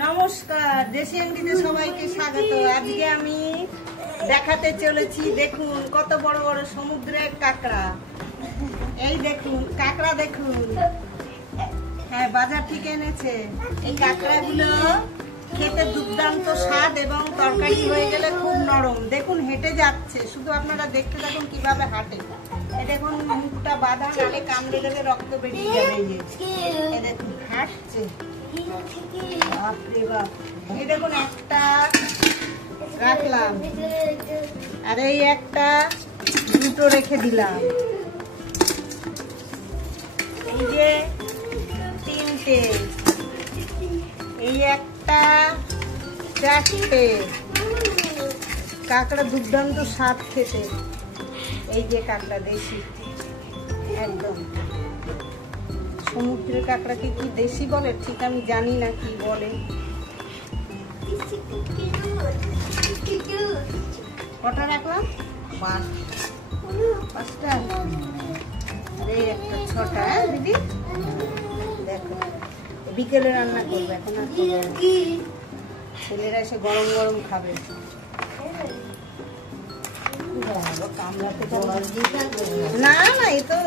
নমস্কার, দেশি এমডিতে সবাইকে স্বাগত। আজকে আমি দেখাতে চলেছি, দেখুন কত বড় বড় সমুদ্রের কাঁকড়া। এই দেখুন কাঁকড়া, দেখুন। হ্যাঁ, বাজার থেকে এনেছে। এই কাঁকড়াগুলো খেতে দুর্দান্ত স্বাদ এবং তরকারি হয়ে গেলে খুব নরম। দেখুন হেঁটে যাচ্ছে, শুধু আপনারা দেখতে থাকুন কিভাবে হাঁটে। এই দেখুন মুখটা বাঁধা, নালে কামড়ে গেলে রক্ত বেরিয়ে যাবে। এই দেখুন হাঁটছে, বাপরে বাপ। এই দেখুন একটা রাখলাম, আর এই একটা দুটো রেখে দিলাম। এই যে তিনটে, এই একটা চারটে। কাঁকড়া দুর্দান্ত স্বাদ খেতে। এই যে কাঁকড়া দেশি, একদম সমুদ্রের কাঁকড়াকে কি দেশি বলে ঠিক আমি জানি না কি বলে। কটা রাখলাম? পাঁচটা। আরে একটা ছটা। দিদি দেখো, বিকেলে রান্না করবে, এখন আর করবে না। ছেলেরা এসে গরম গরম খাবে। না না, এ তো